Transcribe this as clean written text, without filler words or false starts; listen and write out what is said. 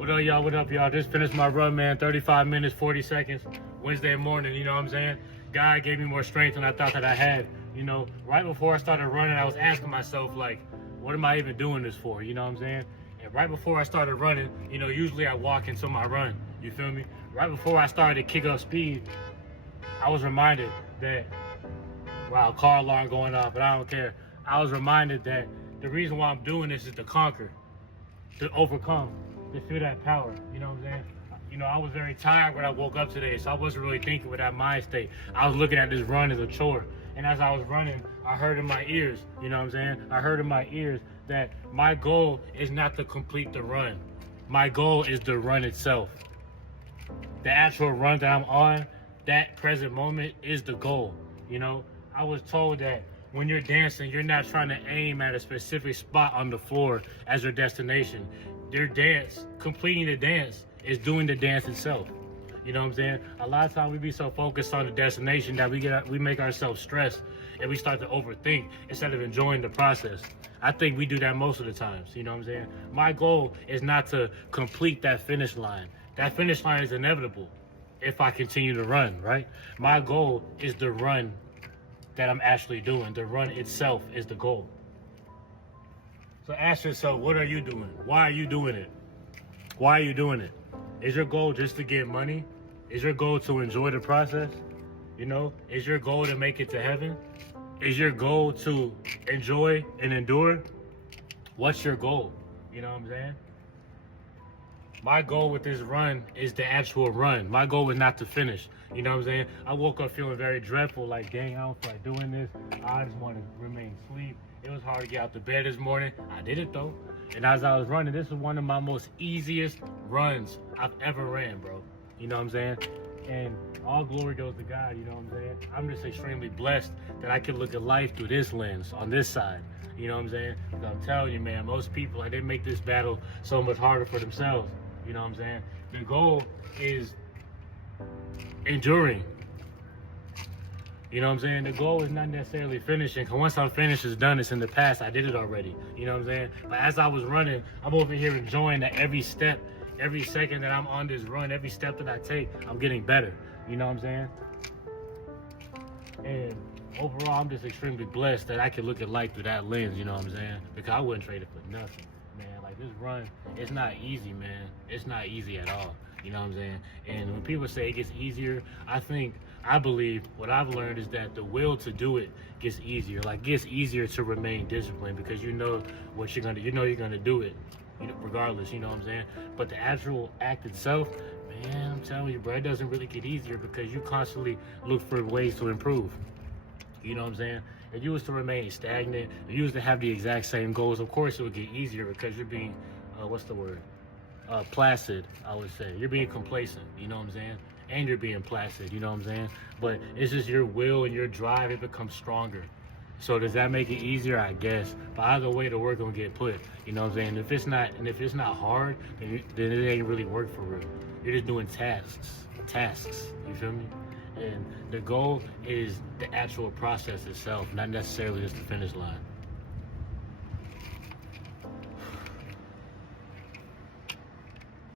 What up, y'all? What up, y'all? Just finished my run, man. 35 minutes, 40 seconds. Wednesday morning, you know what I'm saying? God gave me more strength than I thought that I had. You know, right before I started running, I was asking myself, like, what am I even doing this for? You know what I'm saying? And right before I started running, you know, usually I walk into my run. You feel me? Right before I started to kick up speed, I was reminded that, wow, car alarm going off, but I don't care. I was reminded that the reason why I'm doing this is to conquer, to overcome, to feel that power. You know what I'm saying? You know, I was very tired when I woke up today, so I wasn't really thinking with that mind state. I was looking at this run as a chore. And as I was running, I heard in my ears, you know what I'm saying? I heard in my ears that my goal is not to complete the run. My goal is the run itself. The actual run that I'm on, that present moment is the goal. You know, I was told that when you're dancing, you're not trying to aim at a specific spot on the floor as your destination. Your dance, completing the dance, is doing the dance itself. You know what I'm saying? A lot of times we be so focused on the destination that we make ourselves stressed and we start to overthink instead of enjoying the process. I think we do that most of the times. You know what I'm saying? My goal is not to complete that finish line. That finish line is inevitable if I continue to run, right? My goal is the run that I'm actually doing. The run itself is the goal. So ask yourself, what are you doing? Why are you doing it? Why are you doing it? Is your goal just to get money? Is your goal to enjoy the process? You know, is your goal to make it to heaven? Is your goal to enjoy and endure? What's your goal? You know what I'm saying? My goal with this run is the actual run. My goal is not to finish. You know what I'm saying? I woke up feeling very dreadful, like, dang, I don't feel like doing this. I just want to remain asleep. It was hard to get out of bed this morning. I did it though. And as I was running, this is one of my most easiest runs I've ever ran, bro. You know what I'm saying? And all glory goes to God, you know what I'm saying? I'm just extremely blessed that I can look at life through this lens, on this side. You know what I'm saying? Because I'm telling you, man, most people, like, they make this battle so much harder for themselves. You know what I'm saying? The goal is enduring. You know what I'm saying? The goal is not necessarily finishing, because once I'm finished, it's done. It's in the past. I did it already. You know what I'm saying? But as I was running, I'm over here enjoying that every step, every second that I'm on this run, every step that I take, I'm getting better. You know what I'm saying? And overall, I'm just extremely blessed that I can look at life through that lens, you know what I'm saying? Because I wouldn't trade it for nothing, man. Like, this run, it's not easy, man. It's not easy at all. You know what I'm saying? And when people say it gets easier, I believe what I've learned is that the will to do it gets easier. Like, gets easier to remain disciplined because you know what you're gonna, you're gonna do it, you know, regardless. You know what I'm saying? But the actual act itself, man, I'm telling you, bro, it doesn't really get easier because you constantly look for ways to improve. You know what I'm saying? If you was to remain stagnant, if you was to have the exact same goals, of course it would get easier because you're being, what's the word? Placid, I would say. You're being complacent, you know what I'm saying? And you're being placid, you know what I'm saying? But it's just your will and your drive, it becomes stronger. So does that make it easier? I guess. But either way, the work gonna get put, you know what I'm saying? If it's not hard, then it ain't really work for real. You're just doing tasks, you feel me? And the goal is the actual process itself, not necessarily just the finish line.